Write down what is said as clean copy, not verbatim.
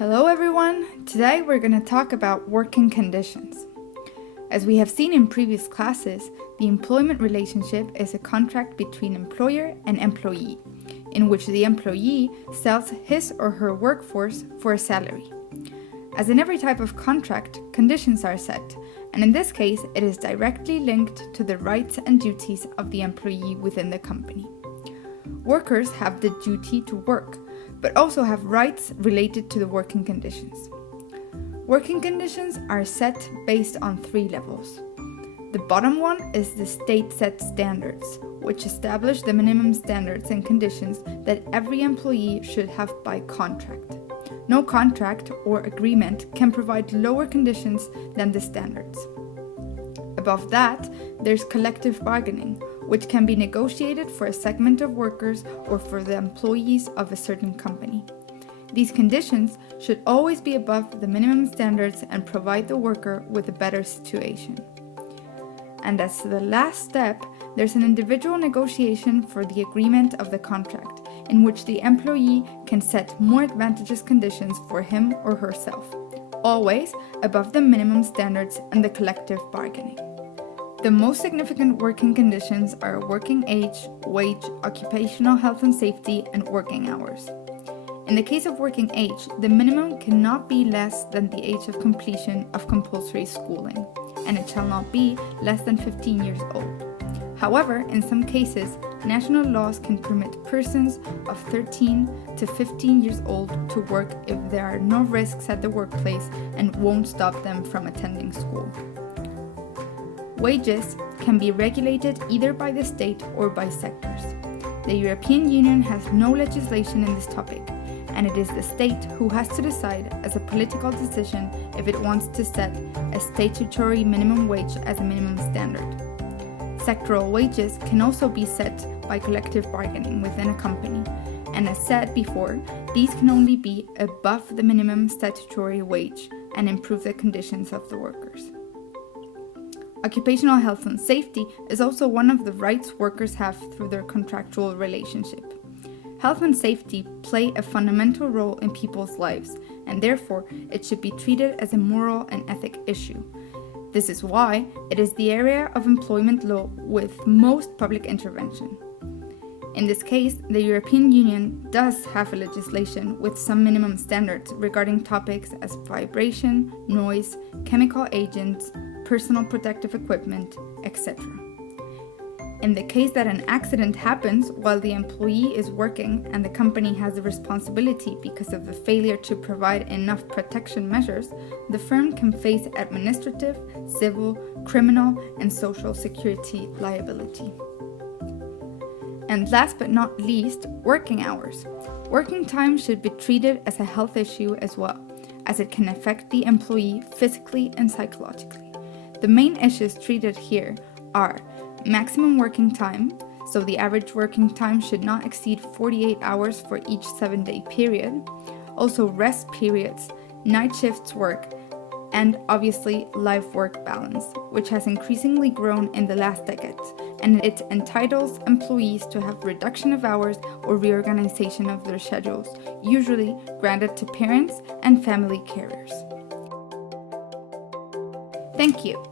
Hello everyone! Today we're going to talk about working conditions. As we have seen in previous classes, the employment relationship is a contract between employer and employee, in which the employee sells his or her workforce for a salary. As in every type of contract, conditions are set, and in this case it is directly linked to the rights and duties of the employee within the company. Workers have the duty to work, but also have rights related to the working conditions. Working conditions are set based on 3 levels. The bottom one is the state-set standards, which establish the minimum standards and conditions that every employee should have by contract. No contract or agreement can provide lower conditions than the standards. Above that, there's collective bargaining, which can be negotiated for a segment of workers or for the employees of a certain company. These conditions should always be above the minimum standards and provide the worker with a better situation. And as the last step, there's an individual negotiation for the agreement of the contract, in which the employee can set more advantageous conditions for him or herself, always above the minimum standards and the collective bargaining. The most significant working conditions are working age, wage, occupational health and safety, and working hours. In the case of working age, the minimum cannot be less than the age of completion of compulsory schooling, and it shall not be less than 15 years old. However, in some cases, national laws can permit persons of 13 to 15 years old to work if there are no risks at the workplace and won't stop them from attending school. Wages can be regulated either by the state or by sectors. The European Union has no legislation in this topic, and it is the state who has to decide as a political decision if it wants to set a statutory minimum wage as a minimum standard. Sectoral wages can also be set by collective bargaining within a company, and as said before, these can only be above the minimum statutory wage and improve the conditions of the workers. Occupational health and safety is also one of the rights workers have through their contractual relationship. Health and safety play a fundamental role in people's lives, and therefore it should be treated as a moral and ethic issue. This is why it is the area of employment law with most public intervention. In this case, the European Union does have a legislation with some minimum standards regarding topics as vibration, noise, chemical agents, personal protective equipment, etc. In the case that an accident happens while the employee is working and the company has a responsibility because of the failure to provide enough protection measures, the firm can face administrative, civil, criminal, and social security liability. And last but not least, working hours. Working time should be treated as a health issue as well, as it can affect the employee physically and psychologically. The main issues treated here are maximum working time, so the average working time should not exceed 48 hours for each 7-day period, also rest periods, night shifts work, and obviously life-work balance, which has increasingly grown in the last decades, and it entitles employees to have reduction of hours or reorganization of their schedules, usually granted to parents and family carers. Thank you.